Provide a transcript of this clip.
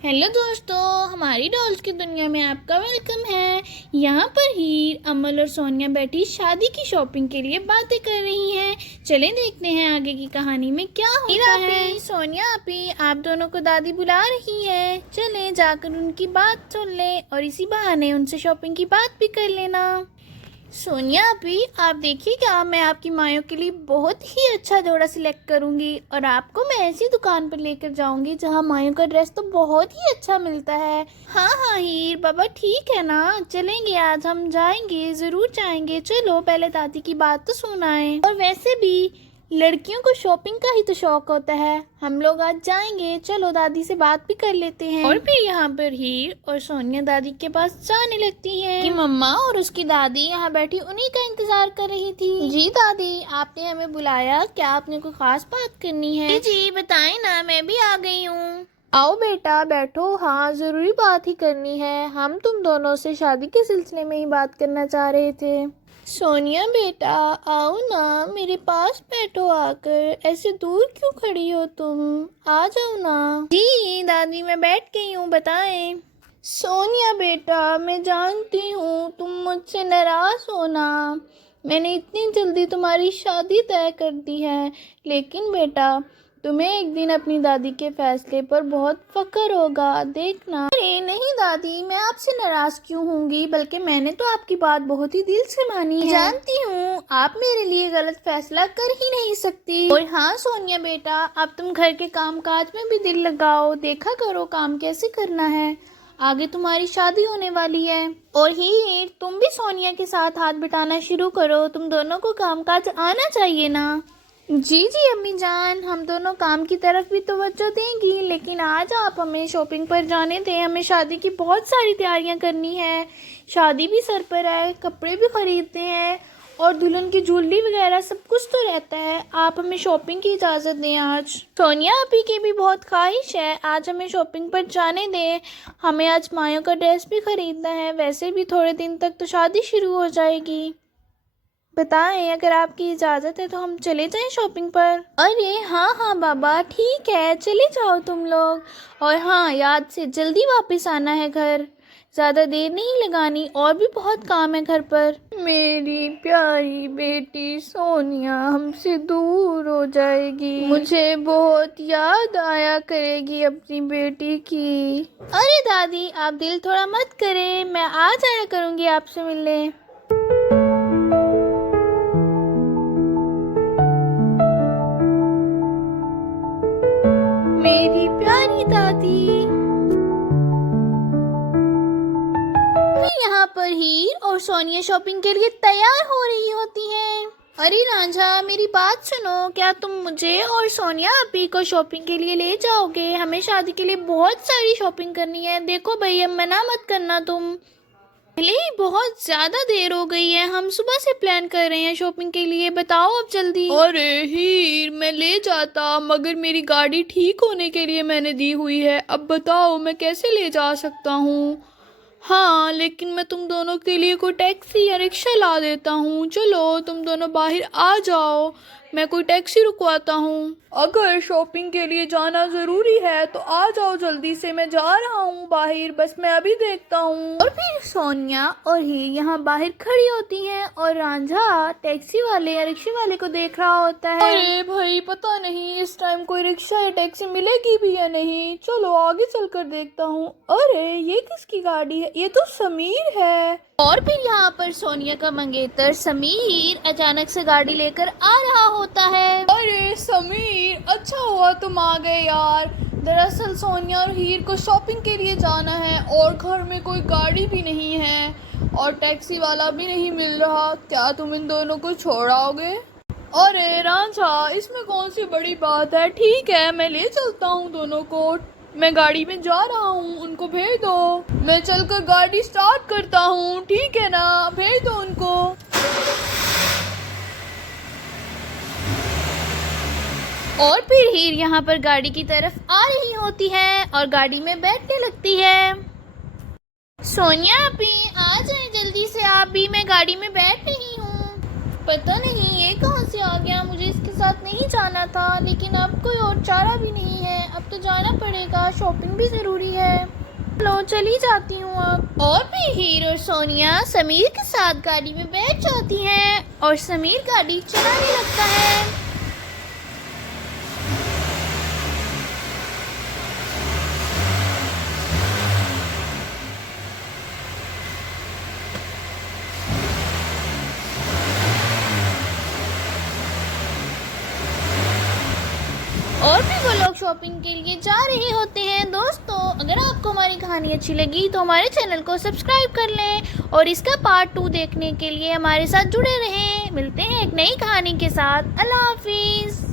Hello दोस्तों, हमारी dolls की दुनिया में आपका वेलकम है। यहाँ पर हीर, अमल और सोनिया बैठी शादी की शॉपिंग के लिए बातें कर रही हैं। चलें देखते हैं आगे की कहानी में क्या होता है। सोनिया आपी, आप दोनों को दादी बुला रही है। चलें जाकर उनकी बात सुन लें और इसी बहाने उनसे शॉपिंग की बात भी कर लेना। सोनिया अभी आप देखिएगा, मैं आपकी मायों के लिए बहुत ही अच्छा जोड़ा सिलेक्ट करूंगी और आपको मैं ऐसी दुकान पर लेकर जाऊंगी जहां मायों का ड्रेस तो बहुत ही अच्छा मिलता है। हाँ हाँ हीर बाबा, ठीक है ना, चलेंगे, आज हम जाएंगे, जरूर जाएंगे। चलो पहले दादी की बात तो सुनाएं। और वैसे भी लड़कियों को शॉपिंग का ही तो शौक होता है, हम लोग आज जाएंगे। चलो दादी से बात भी कर लेते हैं। और फिर यहाँ पर हीर और सोनिया दादी के पास जाने लगती हैं कि मम्मा और उसकी दादी यहाँ बैठी उन्हीं का इंतजार कर रही थी। जी दादी, आपने हमें बुलाया, क्या आपने कोई खास बात करनी है? जी बताएं ना, मैं भी आ गई हूँ। आओ बेटा बैठो। हाँ, जरूरी बात ही करनी है, हम तुम दोनों से शादी के सिलसिले में ही बात करना चाह रहे थे। सोनिया बेटा आओ ना, मेरे पास बैठो आकर, ऐसे दूर क्यों खड़ी हो तुम, आ जाओ ना। जी दादी, मैं बैठ गई हूँ, बताएं। सोनिया बेटा, मैं जानती हूँ तुम मुझसे नाराज हो ना, मैंने इतनी जल्दी तुम्हारी शादी तय कर दी है, लेकिन बेटा तुम्हें एक दिन अपनी दादी के फैसले पर बहुत फक्र होगा, देखना। अरे नहीं दादी, मैं आपसे नाराज क्यों होंगी, बल्कि मैंने तो आपकी बात बहुत ही दिल से मानी है। जानती हूँ आप मेरे लिए गलत फैसला कर ही नहीं सकती। और हाँ सोनिया बेटा, अब तुम घर के काम काज में भी दिल लगाओ, देखा करो काम कैसे करना है, आगे तुम्हारी शादी होने वाली है। और हीर, तुम भी सोनिया के साथ हाथ बटाना शुरू करो, तुम दोनों को कामकाज आना चाहिए ना। जी जी अम्मी जान, हम दोनों काम की तरफ भी तवज्जो देंगी, लेकिन आज आप हमें शॉपिंग पर जाने दें, हमें शादी की बहुत सारी तैयारियां करनी है, शादी भी सर पर है, कपड़े भी खरीदते हैं और दुल्हन की ज्वेलरी वगैरह सब कुछ तो रहता है, आप हमें शॉपिंग की इजाज़त दें आज। सोनिया अभी की भी बहुत ख्वाहिश है, आज हमें शॉपिंग पर जाने दें, हमें आज मायों का ड्रेस भी खरीदना है, वैसे भी थोड़े दिन तक तो शादी शुरू हो जाएगी। बताएं, अगर आपकी इजाज़त है तो हम चले जाएं शॉपिंग पर। अरे हाँ हाँ बाबा, ठीक है, चले जाओ तुम लोग, और हाँ याद से जल्दी वापस आना है घर, ज़्यादा देर नहीं लगानी, और भी बहुत काम है घर पर। मेरी प्यारी बेटी सोनिया हमसे दूर हो जाएगी, मुझे बहुत याद आया करेगी अपनी बेटी की। अरे दादी, आप दिल थोड़ा मत करें, मैं आ जाया करूँगी आपसे मिलने। मेरी प्यारी दादी। यहाँ पर हीर और सोनिया शॉपिंग के लिए तैयार हो रही होती हैं। अरे रांझा, मेरी बात सुनो, क्या तुम मुझे और सोनिया अभी को शॉपिंग के लिए ले जाओगे? हमें शादी के लिए बहुत सारी शॉपिंग करनी है, देखो भैया, मना मत करना तुम। पहले ही बहुत ज्यादा देर हो गई है, हम सुबह से प्लान कर रहे हैं शॉपिंग के लिए, बताओ अब जल्दी। अरे हीर, मैं ले जाता, मगर मेरी गाड़ी ठीक होने के लिए मैंने दी हुई है, अब बताओ मैं कैसे ले जा सकता हूँ। हाँ, लेकिन मैं तुम दोनों के लिए कोई टैक्सी या रिक्शा ला देता हूँ, चलो तुम दोनों बाहर आ जाओ, मैं कोई टैक्सी रुकवाता हूँ। अगर शॉपिंग के लिए जाना ज़रूरी है तो आ जाओ जल्दी से, मैं जा रहा हूँ बाहर, बस मैं अभी देखता हूँ। और फिर सोनिया और ही यहाँ बाहर खड़ी होती हैं और रांझा टैक्सी वाले या रिक्शे वाले को देख रहा होता है। अरे भाई, पता नहीं इस टाइम कोई रिक्शा या टैक्सी मिलेगी भी या नहीं, चलो आगे चलकर देखता हूँ। अरे ये किसकी गाड़ी है, ये तो समीर है। और फिर यहाँ पर सोनिया का मंगेतर समीर अचानक से गाड़ी लेकर आ रहा होता है। अरे समीर, अच्छा हुआ तुम आ गए यार, दरअसल सोनिया और हीर को शॉपिंग के लिए जाना है और घर में कोई गाड़ी भी नहीं है और टैक्सी वाला भी नहीं मिल रहा, क्या तुम इन दोनों को छोड़ाओगे? अरे रांझा, इसमें कौन सी बड़ी बात है, ठीक है मैं ले चलता हूँ दोनों को, मैं गाड़ी में जा रहा हूँ, उनको भेज दो, मैं चलकर गाड़ी स्टार्ट करता हूँ, ठीक है ना, भेज दो उनको। और फिर हीर यहाँ पर गाड़ी की तरफ आ रही होती है और गाड़ी में बैठने लगती है। सोनिया अभी आ जाए जल्दी से, आप भी, मैं गाड़ी में बैठ रही हूँ। पता नहीं ये कहाँ से आ गया, मुझे इसके साथ नहीं जाना था, लेकिन अब कोई और चारा भी नहीं है, अब तो जाना पड़ेगा, शॉपिंग भी ज़रूरी है। चलो चली जाती हूँ अब। और फिर हीर और सोनिया समीर के साथ गाड़ी में बैठ जाती हैं और समीर गाड़ी चलाने लगता है। और भी वो लोग शॉपिंग के लिए जा रहे होते हैं। दोस्तों, अगर आपको हमारी कहानी अच्छी लगी तो हमारे चैनल को सब्सक्राइब कर लें और इसका पार्ट 2 देखने के लिए हमारे साथ जुड़े रहें। मिलते हैं एक नई कहानी के साथ। अल्लाह हाफिज़।